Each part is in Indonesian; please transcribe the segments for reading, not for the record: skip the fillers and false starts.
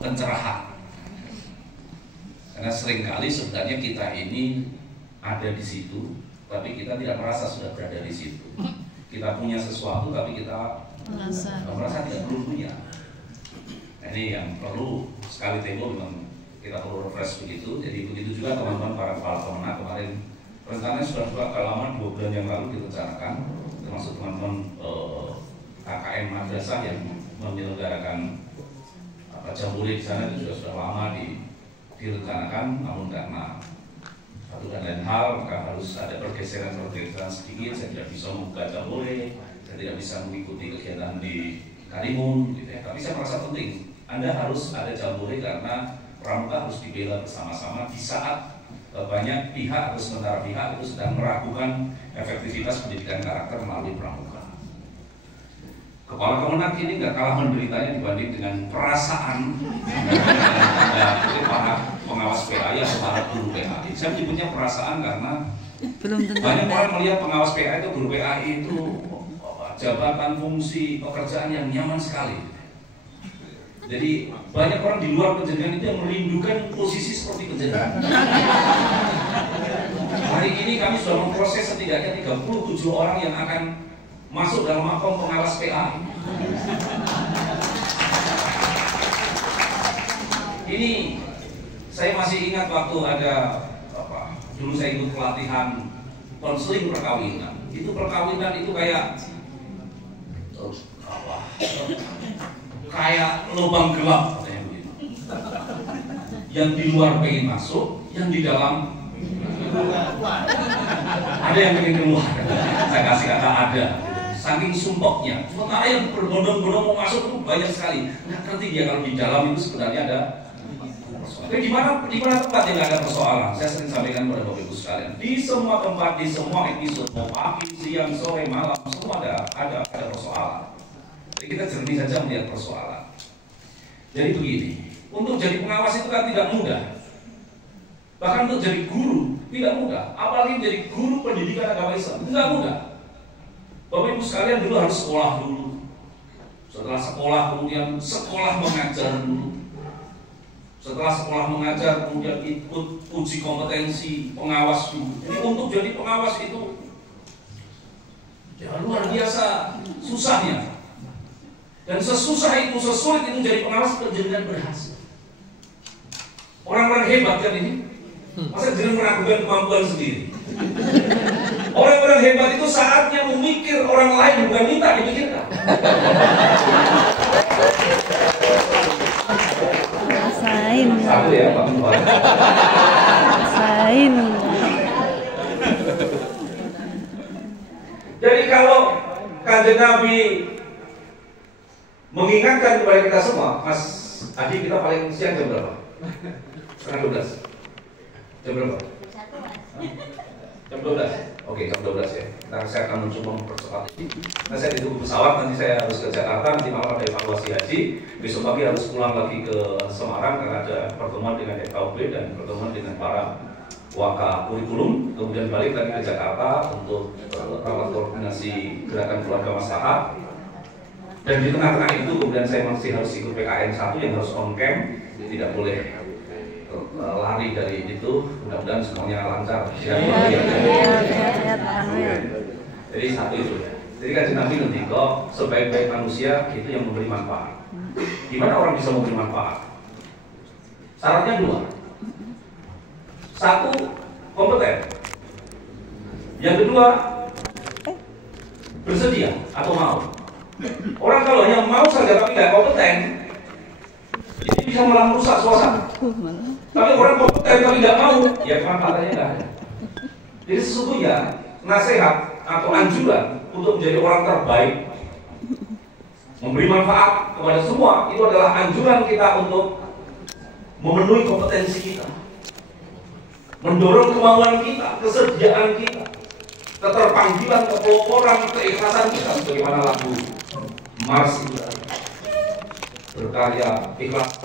pencerahan. Karena seringkali sebenarnya kita ini ada di situ, tapi kita tidak merasa sudah berada di situ. Kita punya sesuatu, tapi kita merasa tidak perlu punya. Nah, ini yang perlu sekali tempo memang kita perlu refresh begitu. Jadi begitu juga teman-teman para kepala kemenang kemarin rencananya sudah lama 2 bulan yang lalu direncanakan, termasuk teman-teman KKM Madrasah yang menyelenggarakan jambore di sana itu sudah lama direncanakan, namun karena satu dan lain hal maka harus ada pergeseran sedikit. Saya tidak bisa membuka jambore, saya tidak bisa mengikuti kegiatan di Karimun, gitu ya. Tapi saya merasa penting, Anda harus ada jambore karena pramuka harus dibela bersama-sama di saat banyak pihak atau sementara pihak itu sedang meragukan efektivitas pendidikan karakter melalui pramuka. Kepala Kemenak ini nggak kalah menderitanya dibanding dengan perasaan para pengawas PAI atau para guru PAI. Saya menyebutnya perasaan karena banyak orang melihat pengawas PAI itu guru PAI itu jabatan, fungsi, pekerjaan yang nyaman sekali. Jadi banyak orang di luar penjaringan itu yang merindukan posisi seperti penjaringan. Hari ini kami sudah memproses setidaknya 37 orang yang akan masuk dalam makom pengawas PAI. Ini saya masih ingat waktu ada dulu saya ikut pelatihan konseling perkawinan. Itu perkawinan itu kayak lubang gelap katanya begitu. Yang di luar pengen masuk, yang di dalam ada yang pengen keluar. Saya kasih kata ada. Saking sumpoknya, sementara yang berbondong-bondong mau masuk itu banyak sekali. Nggak ngerti dia kalau di dalam itu sebenarnya ada persoalan. Tapi di mana tempat yang nggak ada persoalan? Saya sering sampaikan kepada Bapak Ibu sekalian. Di semua tempat, di semua episode, mau pagi, siang, sore, malam, semua ada persoalan. Jadi kita jernih saja melihat persoalan. Jadi begini, untuk jadi pengawas itu kan tidak mudah. Bahkan untuk jadi guru tidak mudah. Apalagi menjadi guru pendidikan agama Islam tidak mudah. Bapak Ibu sekalian dulu harus sekolah dulu. Setelah sekolah kemudian sekolah mengajar dulu. Setelah sekolah mengajar kemudian ikut uji kompetensi pengawas dulu. Jadi untuk jadi pengawas itu ya luar biasa susahnya. Dan sesusah itu, sesulit itu jadi pengawas penjaringan berhasil. Orang-orang hebat kan ini, masa jangan meragukan kemampuan sendiri. Orang-orang hebat itu saatnya memikir orang lain bukan minta dipikirkan. Rasain. Satu ya, Pak Tuhan. Rasain. Jadi kalau Kanjeng Nabi mengingatkan kepada kita semua, Mas Adi, kita paling siang jam berapa? Setengah 12. Jam berapa? Jam 12. Oke, jam 12 ya. Nah, saya akan mencoba mempercepat ini. Nah, saya ditunggu pesawat, nanti saya harus ke Jakarta, nanti malam ada evaluasi haji. Besok pagi harus pulang lagi ke Semarang karena ada pertemuan dengan FKUB dan pertemuan dengan para waka kurikulum. Kemudian balik lagi ke Jakarta untuk rapat koordinasi gerakan keluarga masyarakat. Dan di tengah-tengah itu kemudian saya masih harus ikut PKN 1 yang harus on cam, tidak boleh lari dari itu. Mudah-mudahan semuanya lancar. Jadi satu itu ya. Jadi kan Nabi nanti kok sebaik-baik manusia itu yang memberi manfaat. Gimana orang bisa memberi manfaat? Syaratnya 2. 1, kompeten. Yang kedua, bersedia atau mau. Orang kalau hanya mau saja tapi nggak kompeten, ini bisa malah merusak suasana. Tapi orang kompeten tapi nggak mau, ya manfaatnya nggak ada. Jadi sesungguhnya nasihat atau anjuran untuk menjadi orang terbaik, memberi manfaat kepada semua, itu adalah anjuran kita untuk memenuhi kompetensi kita, mendorong kemauan kita, kesediaan kita, keterpanggilan, kepeloporan, keikhlasan kita, sebagaimana lagu Mars itu berkarya ikhlas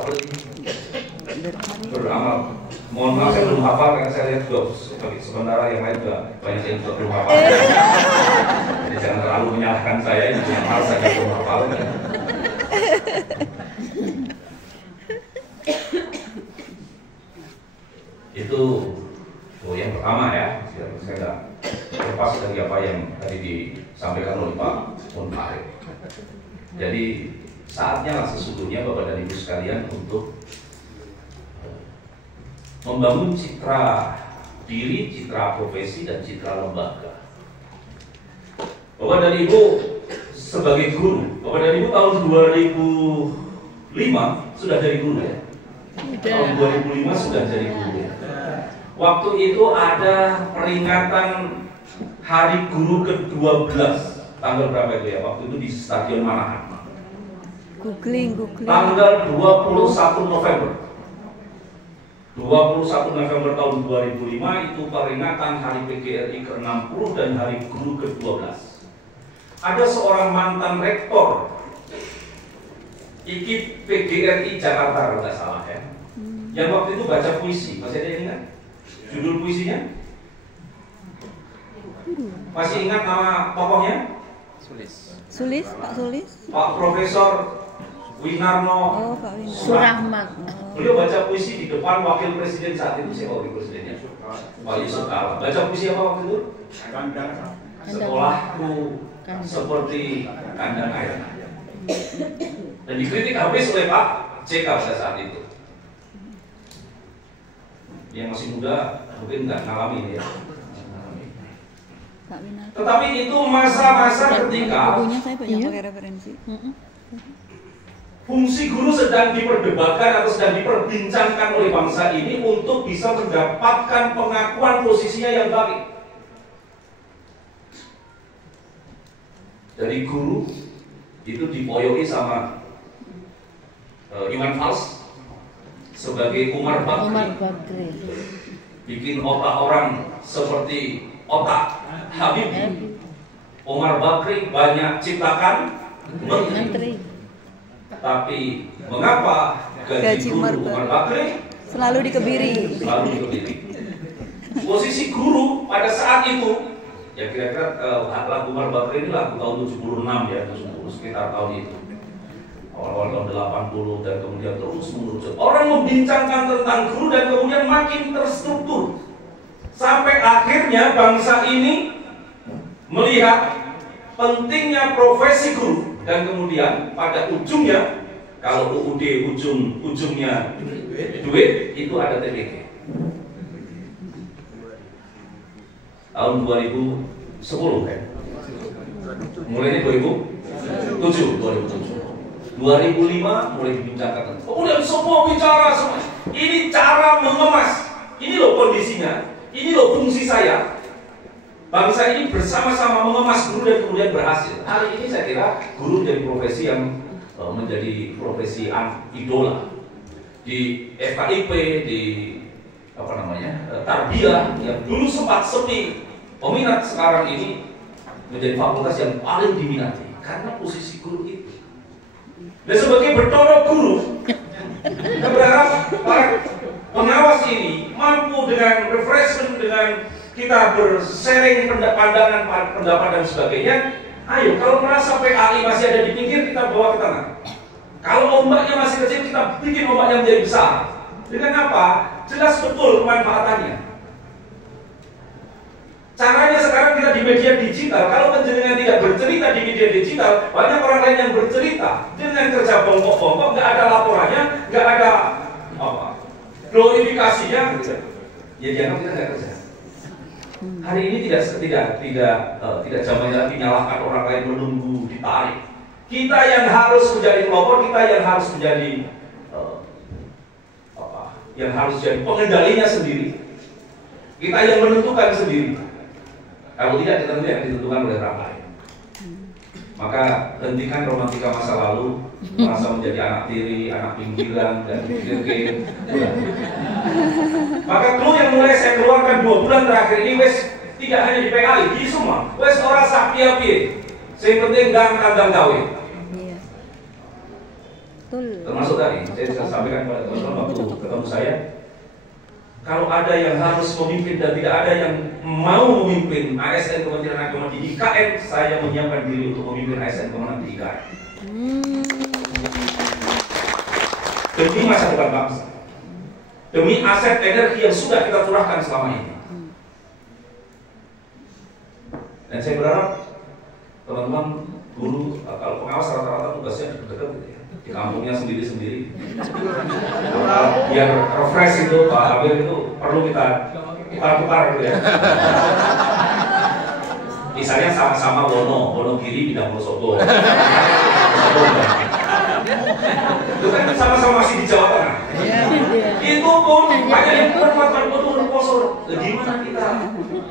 beramal. Mohon maaf saya belum hafal karena saya lihat juga sementara yang lain juga banyak yang juga belum hafal. Jadi jangan terlalu menyalahkan saya yang hal saja belum hafal. Jadi saatnya lah sesungguhnya Bapak dan Ibu sekalian untuk membangun citra diri, citra profesi, dan citra lembaga. Bapak dan Ibu sebagai guru, Bapak dan Ibu tahun 2005 sudah jadi guru ya? Tahun 2005 sudah jadi guru ya? Waktu itu ada peringatan Hari Guru ke-12, tanggal berapa itu ya? Waktu itu di Stadion Manahan. Googling. Tanggal 21 November. 21 November tahun 2005 itu peringatan Hari PGRI ke-60 dan Hari Guru ke-12. Ada seorang mantan rektor IKIP PGRI Jakarta kalau nggak salah ya, yang waktu itu baca puisi. Masih ada yang ingat judul puisinya? Masih ingat nama tokohnya? Sulis, Pak Sulis. Pak Profesor Winarno Surahmat. Beliau baca puisi di depan Wakil Presiden saat itu, siapa Wakil Presidennya? Pak Yusuf Kala. Baca puisi apa waktu itu? Sekolahku seperti kandang air. Dan dikritik habis oleh Pak JK pada saat itu. Yang masih muda mungkin nggak ngalami ya. Tetapi itu masa-masa ketika bukunya saya banyak pakai referensi. Fungsi guru sedang diperdebatkan atau sedang diperbincangkan oleh bangsa ini untuk bisa mendapatkan pengakuan posisinya yang baik. Dari guru itu dipoyoki sama Iwan Fals sebagai Umar Bakri. Bikin otak orang seperti otak Habibie. Umar Bakri banyak ciptakan menteri. Tapi mengapa gaji guru Umar Bakri selalu dikebiri? Posisi guru pada saat itu, ya kira-kira lagu Umar Bakri ini lagu tahun 76 ya, 70 sekitar tahun itu. Awal-awal tahun 80 dan kemudian terus mengerucut. Orang membincangkan tentang guru dan kemudian makin terstruktur. Sampai akhirnya bangsa ini melihat pentingnya profesi guru. Dan kemudian pada ujungnya, kalau UUD ujungnya duit, itu ada TPK. Tahun 2010 kan? Mulainya 2007. 2005 mulai dibincangkan. Kemudian semua bicara semua. Ini cara mengemas. Ini loh kondisinya. Ini loh fungsi saya. Bangsa ini bersama-sama mengemas guru dan kemudian berhasil. Hari ini saya kira guru menjadi profesi yang menjadi profesi idola di FKIP, di Tarbiyah yang dulu sempat sepi peminat, sekarang ini menjadi fakultas yang paling diminati karena posisi guru itu. Dan sebagai bertolak guru, kita berharap para pengawas ini mampu dengan refreshment, dengan kita bersharing pandangan, pendapat dan sebagainya. Ayo, kalau merasa PAI masih ada di pinggir, kita bawa ke tengah. Kalau ombaknya masih kecil, kita bikin ombaknya menjadi besar. Dengan apa? Jelas betul kemanfaatannya. Caranya sekarang kita di media digital. Kalau penjenengan tidak bercerita di media digital, banyak orang lain yang bercerita. Dengan kerja bongkok-bongkok, nggak ada laporannya, nggak ada glorifikasinya, ya dianggap kita nggak kerja. Hari ini tidak zamannya lagi nyalahkan orang lain menunggu ditarik. Kita yang harus menjadi pelopor, kita yang harus menjadi yang harus jadi pengendalinya sendiri. Kita yang menentukan sendiri. Kalau tidak, kita nanti akan ditentukan oleh orang lain. Maka hentikan romantika masa lalu, merasa menjadi anak tiri, anak pinggiran, dan video game. Maka clue yang mulai saya keluarkan 2 bulan terakhir ini, wes tidak hanya di PKI, di semua. Wes orang sakti piye. Yang penting kandang gawe. Termasuk tadi, saya sampaikan pada teman-teman waktu ketemu saya. Kalau ada yang harus memimpin dan tidak ada yang mau memimpin ASN Kementerian Agama di IKN, saya menyiapkan diri untuk memimpin ASN Kementerian di IKN. Demi masa depan bangsa, demi aset energi yang sudah kita curahkan selama ini. Dan saya berharap teman-teman guru kalau pengawas rata-rata tugasnya deket-deket gitu ya. Di kampungnya sendiri-sendiri. Biar refresh itu Pak Amir itu perlu kita tukar-tukar gitu ya. Misalnya sama-sama Wonogiri pindah Wonosobo. Itu kan sama-sama masih di Jawa Tengah. Itu pun banyak yang bermanfaat betul posor. Gimana kita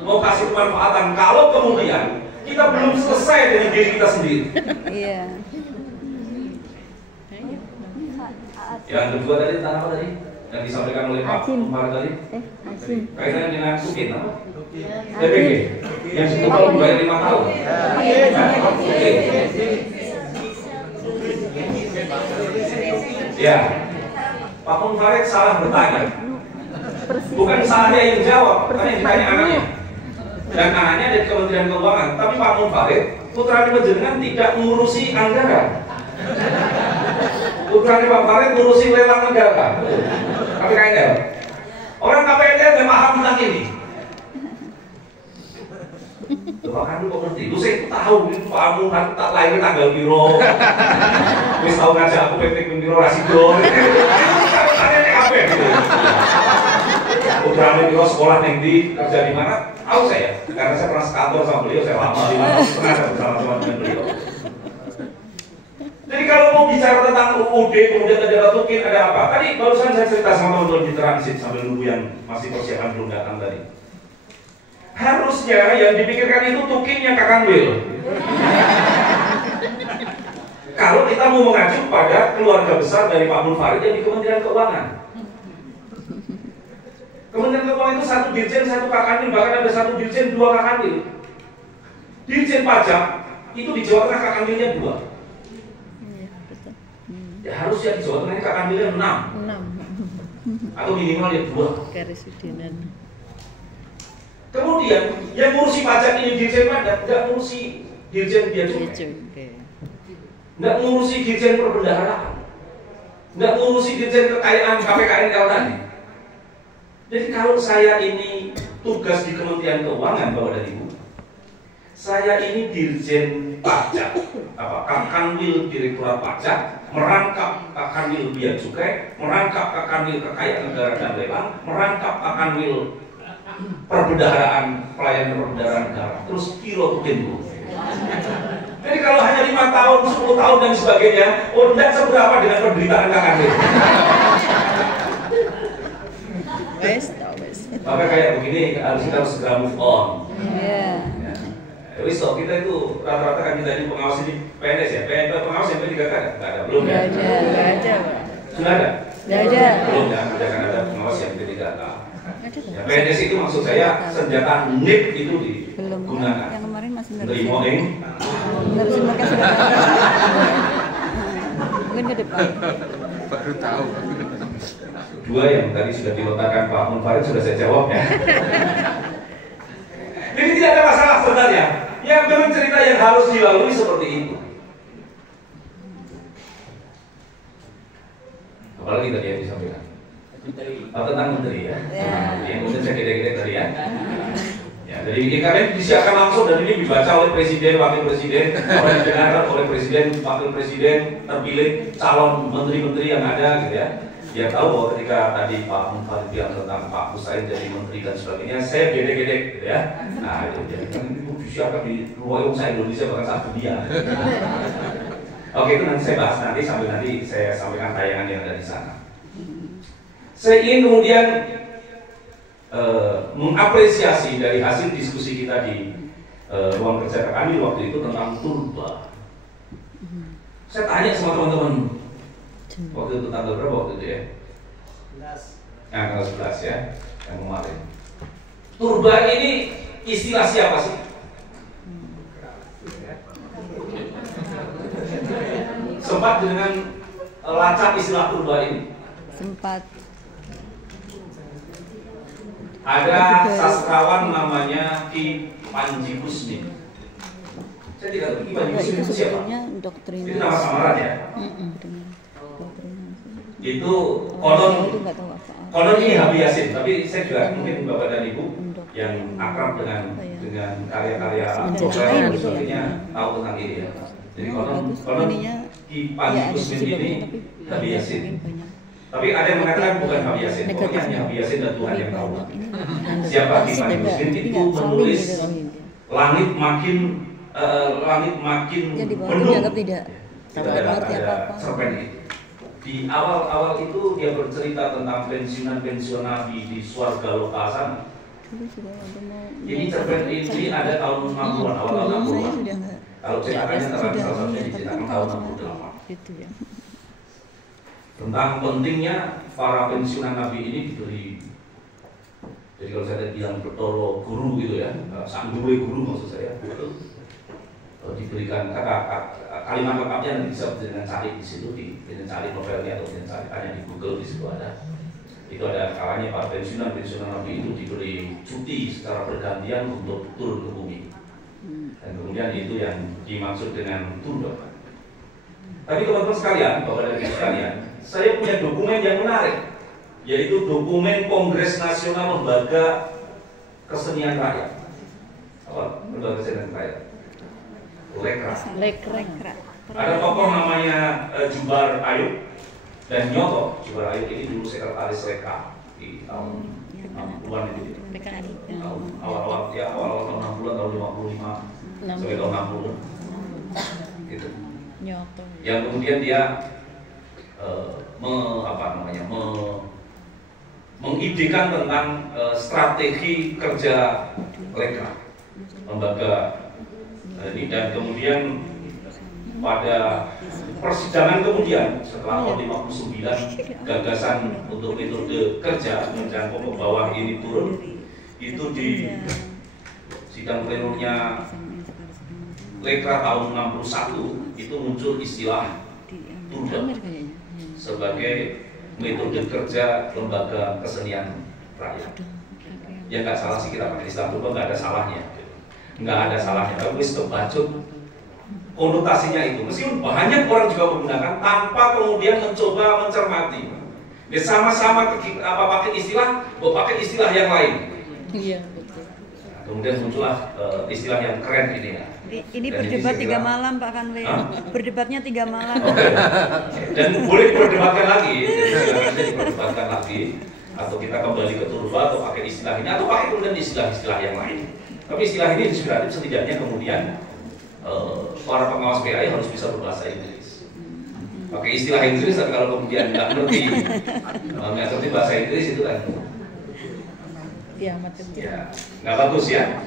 mau kasih kemanfaatan kalau kemudian kita belum selesai dari diri kita sendiri? Iya. Yang kedua tadi tentang apa tadi? Yang disampaikan oleh Pak Umar tadi? Asim. Kaitannya dengan Tukin apa? TPG. Yang itu kalau dibayar 5 tahun. Oke. Ya, Pak Munfarid salah bertanya. Bukan saya yang jawab, karena yang ditanya anaknya. Dan anaknya dari Kementerian Keuangan. Tapi Pak Munfarid, putra panjenengan tidak mengurusi anggaran. Putra Pak Farid ngurusi lelang negara. KPKNL. Orang KPKNL nggak paham tentang ini. Pak Anu kok ngerti? Lu saya tahu itu Pak Amu kan tak lahir tanggal piro. Wis tahu ngajak aku PP piro Rasidon. Tanya apa gitu. Putra piro sekolah ning ndi, kerja di mana? Tahu saya. Karena saya pernah sekantor sama beliau, saya lama di mana, pernah bersama-sama dengan beliau. Jadi kalau mau bicara tentang UUD, kemudian ada Tukin, ada apa? Tadi barusan saya cerita sama teman-teman di transit sambil nunggu yang masih persiapan belum datang tadi. Harusnya yang dipikirkan itu Tukinnya Kakang Wil. Kalau kita mau mengacu pada keluarga besar dari Pak Munfarid yang di Kementerian Keuangan. Kementerian Keuangan itu satu dirjen, satu Kakanwil, bahkan ada satu dirjen, 2 Kakanwil. Dirjen pajak itu di Jawa Tengah Kakanwilnya 2. Ya harusnya di Jawa Tengah ini Kakanwilnya 6. Atau minimal ya 2. Keresidenan. Kemudian yang ngurusi pajak ini dirjen pajak, nggak ngurusi dirjen bea cukai, nggak ngurusi dirjen perbendaharaan, nggak ngurusi dirjen kekayaan KPKNL tadi. Jadi kalau saya ini tugas di Kementerian Keuangan Bapak dan Ibu, saya ini dirjen pajak, Kakanwil Direktorat Pajak, merangkap Kakanwil bea cukai, merangkap Kakanwil kekayaan negara dan lelang, merangkap Kakanwil perbendaharaan, pelayanan perbendaharaan negara, terus kilo Tukin Bu. Jadi kalau hanya 5 tahun, 10 tahun dan sebagainya, oh tidak seberapa dengan penderitaan Kakanwil. Maka kayak begini kita harus segera move on. Wis kita itu rata-rata kan kita ini pengawas ini PNS ya, pengawas yang P3K nggak ada, belum ya? Nggak ada. Sudah ada? Nggak ada. Belum ya, kan ada pengawas yang P3K. Ya, PNS itu maksud saya senjata NIP itu digunakan. Yang kemarin masih nerimo ing. Harus mereka sudah mungkin ke depan. Baru tahu. 2 yang tadi sudah dilontarkan Pak Munfarid sudah saya jawab ya. Jadi tidak ada masalah sebenarnya. Yang memang cerita yang harus dilalui seperti itu. Apalagi tadi yang disampaikan. Tentang menteri ya. Yang kemudian saya kira-kira tadi ya. Ya, dari IKN disiapkan langsung dan ini dibaca oleh presiden, wakil presiden, oleh general, oleh presiden, wakil presiden terpilih, calon menteri-menteri yang ada gitu ya. Dia tahu bahwa ketika tadi Pak Munfarid bilang tentang Pak Husain jadi menteri dan sebagainya, saya gede-gede gitu ya. Nah itu jadi kan itu disiapkan di ruang saya Indonesia bahkan saat dunia. Oke itu nanti saya bahas nanti sambil nanti saya sampaikan tayangan yang ada di sana. Saya ingin kemudian mengapresiasi dari hasil diskusi kita di ruang kerja kami waktu itu tentang turba. Saya tanya sama teman-teman waktu itu tanggal berapa waktu itu ya? 11. Tanggal 11 ya, yang kemarin. Turba ini istilah siapa sih? Sempat dengan lacak istilah turba ini? Sempat. Ada sastrawan namanya Ki Panji Kusmin. Saya tidak tahu Ki Panji Kusmin itu siapa? Itu nama samaran ya? Itu konon ini Habib Yasin, tapi saya juga mungkin Bapak dan Ibu yang akrab dengan karya-karya dan sebagainya tahu tentang ini ya. Jadi Oh, bagus. konon Ininya Ki ya Panji ada Kusmin sisi ini bagusnya, tapi Nabi Yasin. mungkin banyak. Tapi ada yang mengatakan bukan Nabi Yasin, pokoknya Negatifnya hanya Nabi Yasin dan Tuhan lebih yang tahu. banyak ini Siapa Ki pasti Panji beda, Kusmin jadi itu nggak saling menulis gitu loh. langit makin Yang di bawah itu mendung. dianggap tidak Itu tahu ada arti apa-apa. cerpen itu. Di awal-awal itu dia bercerita tentang pensiunan Nabi di Swarga Loka sana. Dulu sudah ada mau. Ini cerpen ini ada tahun 60-an, awal tahun Dulu saya 60-an. sudah nggak. Kalau cetakannya sudah salah satunya ini, tapi dicetakkan kan tahun kalau 68. itu ya. Tentang pentingnya para pensiunan Nabi ini diberi. Jadi kalau saya bilang bertolo guru gitu ya, sanggule guru maksud saya, itu diberikan kalimat lengkapnya nanti bisa dengan cari di situ, dengan cari novelnya atau dengan cari tanya di Google, di situ ada. Itu ada kalanya para pensiunan Nabi itu diberi cuti secara bergantian untuk turun ke bumi. Dan kemudian itu yang dimaksud dengan turun. Tapi teman-teman sekalian, Bapak dan Ibu sekalian, saya punya dokumen yang menarik, yaitu dokumen Kongres Nasional Lembaga Kesenian Rakyat. Apa? Lembaga Kesenian Rakyat. Lekra. Ada tokoh namanya Jubar Ayub dan Nyoto. Jubar Ayub ini dulu sekretaris Lekra di tahun 60-an itu. Tahun awal-awal tahun 60-an, tahun 55 sampai tahun 60 gitu. Nyoto. Yang kemudian dia mengidekan tentang strategi kerja Lekra, lembaga ini, dan kemudian pada persidangan kemudian setelah tahun 59 gagasan untuk metode kerja dan pokok bawah ini turun, itu di sidang plenonya Lekra tahun 61 itu muncul istilah Turba sebagai metode kerja lembaga kesenian rakyat. Ya nggak salah sih kita pakai istilah Turba, nggak ada salahnya, nggak ada salahnya. Tapi wis kebacut konotasinya itu. Meskipun banyak orang juga menggunakan tanpa kemudian mencoba mencermati. Ya sama-sama pakai istilah, pakai istilah yang lain. Iya betul. Nah, kemudian muncullah istilah yang keren ini ya. Ini berdebat 3 malam Pak Kanwe. Berdebatnya 3 malam. Dan boleh berdebatkan lagi, silakan diperdebatkan lagi, atau kita kembali ke Turba atau pakai istilah ini atau pakai kemudian istilah-istilah yang lain. Tapi istilah ini inspiratif, setidaknya kemudian para pengawas PAI harus bisa berbahasa Inggris. Pakai istilah Inggris, tapi kalau kemudian nggak ngerti bahasa Inggris itu kan Iya, betul. ya nggak bagus ya.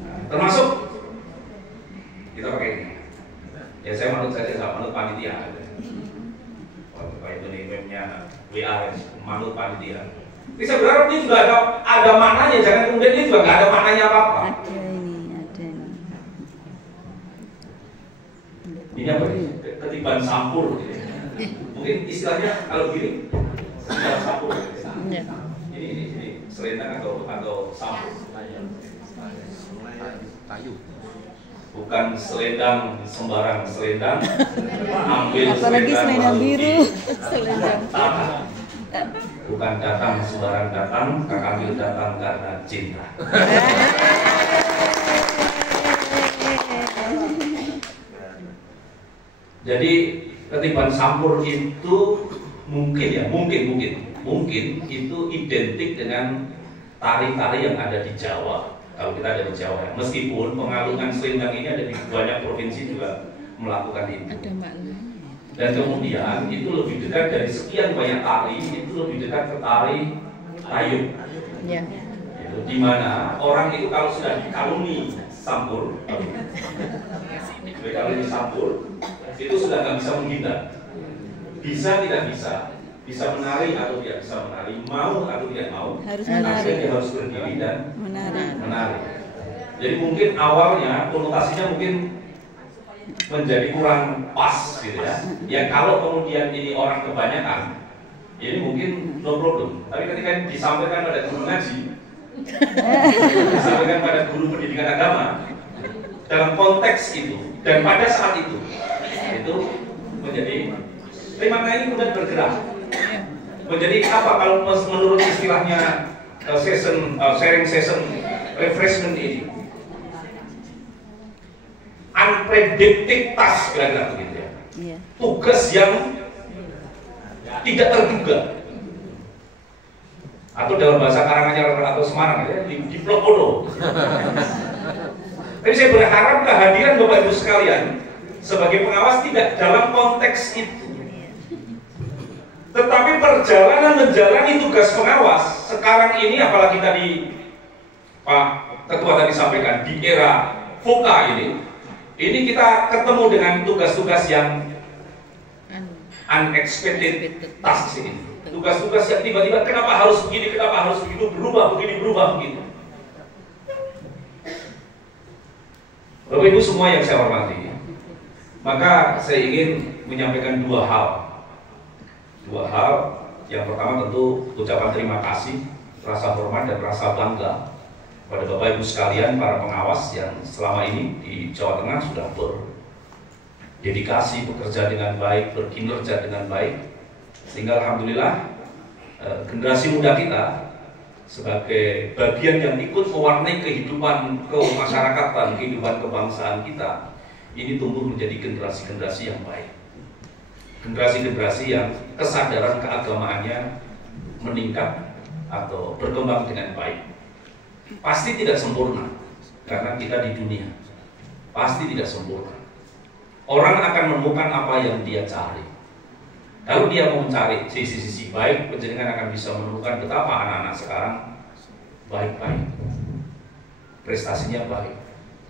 Nah, termasuk kita pakai ini. Ya saya manut saja, nggak manut panitia. Kayak ini webnya WA, manut panitia. Ini saya berharap ini juga ada maknanya, jangan kemudian ini juga nggak ada maknanya apa-apa. Ada ini. Ini apa ini? Ketiban sampur gitu. Mungkin istilahnya kalau gini ketiban sampur gitu. Iya. Ini selendang atau sampur. Kayu. Bukan selendang sembarang selendang. Ambil Apalagi selendang lalu biru. Selendang. ditata. Bukan datang sembarang datang, kakak ambil datang karena cinta. Jadi ketiban sampur itu mungkin itu identik dengan tari-tari yang ada di Jawa. Kalau kita ada di Jawa, meskipun pengalungan selendang ini ada di banyak provinsi juga melakukan itu. Ada maknanya. Dan kemudian itu lebih dekat dari sekian banyak tari, itu lebih dekat ke tari tayub. Ya. Itu di mana orang itu kalau sudah dikalungi sampur, itu sudah nggak bisa menghindar. Bisa tidak bisa menari atau tidak bisa menari, mau atau tidak mau, Harus akhirnya menari. dia harus berdiri dan Menari. Jadi mungkin awalnya konotasinya mungkin menjadi kurang pas gitu ya. Ya kalau kemudian ini orang kebanyakan, ini mungkin no problem. Tapi ketika disampaikan pada guru ngaji, disampaikan pada guru pendidikan agama, dalam konteks itu dan pada saat itu menjadi makna ini kemudian bergerak. Menjadi apa kalau menurut istilahnya sharing session refreshment ini? unpredicted task, kira-kira begitu ya. Iya. Tugas yang tidak terduga. Atau dalam bahasa Karanganyar atau Semarang ya, di Plokono. Tapi saya berharap kehadiran Bapak Ibu sekalian sebagai pengawas tidak dalam konteks itu. Tetapi perjalanan menjalani tugas pengawas sekarang ini, apalagi tadi Pak Ketua tadi sampaikan, di era VUCA ini kita ketemu dengan tugas-tugas yang unexpected task ini. Tugas-tugas yang tiba-tiba kenapa harus begini, kenapa harus begitu, berubah begini, berubah begitu. Bapak Ibu semua yang saya hormati, maka saya ingin menyampaikan dua hal. Yang pertama tentu ucapan terima kasih, rasa hormat dan rasa bangga pada Bapak Ibu sekalian, para pengawas yang selama ini di Jawa Tengah sudah berdedikasi, bekerja dengan baik, berkinerja dengan baik, sehingga alhamdulillah generasi muda kita sebagai bagian yang ikut mewarnai kehidupan kemasyarakatan, kehidupan kebangsaan kita ini tumbuh menjadi generasi-generasi yang baik. Generasi-generasi yang kesadaran keagamaannya meningkat atau berkembang dengan baik. Pasti tidak sempurna, karena kita di dunia. Pasti tidak sempurna. Orang akan menemukan apa yang dia cari. Kalau dia mau mencari sisi-sisi baik, penjenengan akan bisa menemukan betapa anak-anak sekarang baik-baik. Prestasinya baik.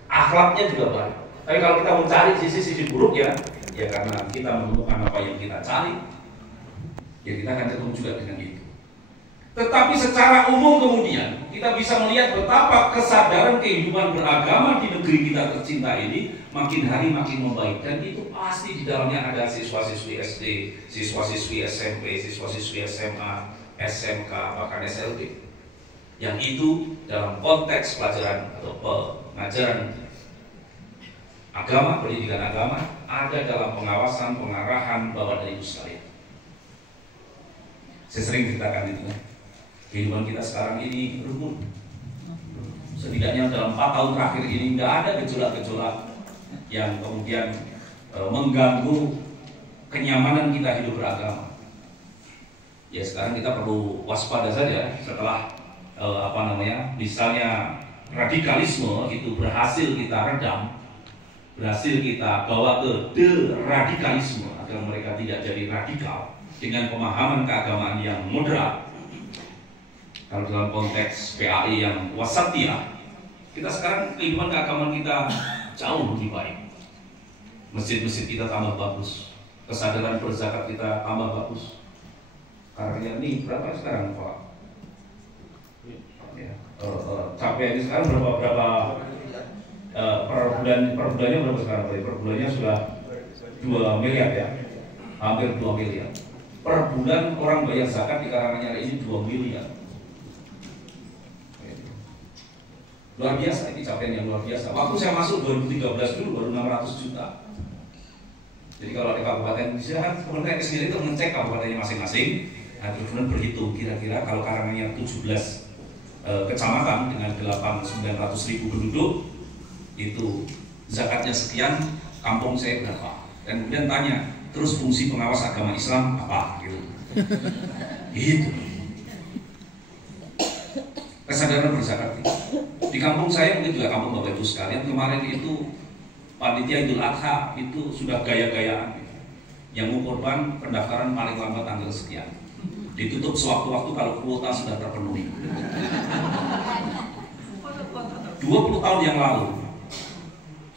Akhlaknya juga baik. Tapi kalau kita mencari sisi-sisi buruk ya karena kita menemukan apa yang kita cari, ya kita akan ketemu juga dengan itu. Tetapi secara umum kemudian kita bisa melihat betapa kesadaran kehidupan beragama di negeri kita tercinta ini makin hari makin membaik, dan itu pasti di dalamnya ada siswa-siswi SD, siswa-siswi SMP, siswa-siswi SMA, SMK, bahkan SLB. Yang itu dalam konteks pelajaran atau pengajaran agama, pendidikan agama, ada dalam pengawasan, pengarahan Bapak dan Ibu sekalian. Saya sering ceritakan itu, kehidupan kita sekarang ini rukun. Setidaknya dalam 4 tahun terakhir ini nggak ada gejolak-gejolak yang kemudian mengganggu kenyamanan kita hidup beragama. Ya sekarang kita perlu waspada saja setelah misalnya radikalisme itu berhasil kita redam, berhasil kita bawa ke deradikalisme agar mereka tidak jadi radikal dengan pemahaman keagamaan yang moderat. Kalau dalam konteks PAI yang wasatiyah, kita sekarang kehidupan keagamaan kita jauh lebih baik. Masjid-masjid kita tambah bagus, kesadaran berzakat kita tambah bagus. Karena ini berapa sekarang Pak? Ya, capaiannya sekarang berapa per bulannya berapa sekarang? Per bulannya sudah 2 miliar ya, hampir 2 miliar. Per bulan orang bayar zakat di Karanganyar ini 2 miliar. Luar biasa, ini capaian yang luar biasa. Waktu saya masuk 2013 dulu baru 600 juta. Jadi kalau ada kabupaten, silahkan pemerintah sendiri itu mengecek kabupatennya masing-masing. Nah, terus kemudian berhitung kira-kira kalau Karanganyar 17 kecamatan dengan 800-900 ribu penduduk, itu zakatnya sekian, kampung saya berapa? Dan kemudian tanya, terus fungsi pengawas agama Islam apa? Gitu. Gitu. Kesadaran berzakat. Di kampung saya, mungkin juga kampung Bapak Ibu sekalian, kemarin itu panitia Idul Adha itu sudah gaya-gayaan. Yang mau korban pendaftaran paling lambat tanggal sekian. Ditutup sewaktu-waktu kalau kuota sudah terpenuhi. 20 tahun yang lalu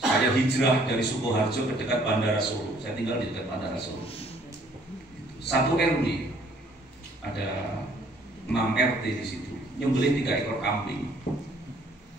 saya hijrah dari Sukoharjo ke dekat Bandara Solo. Saya tinggal di dekat Bandara Solo. 1 RW ada 6 RT di situ. Nyembelih 3 ekor kambing.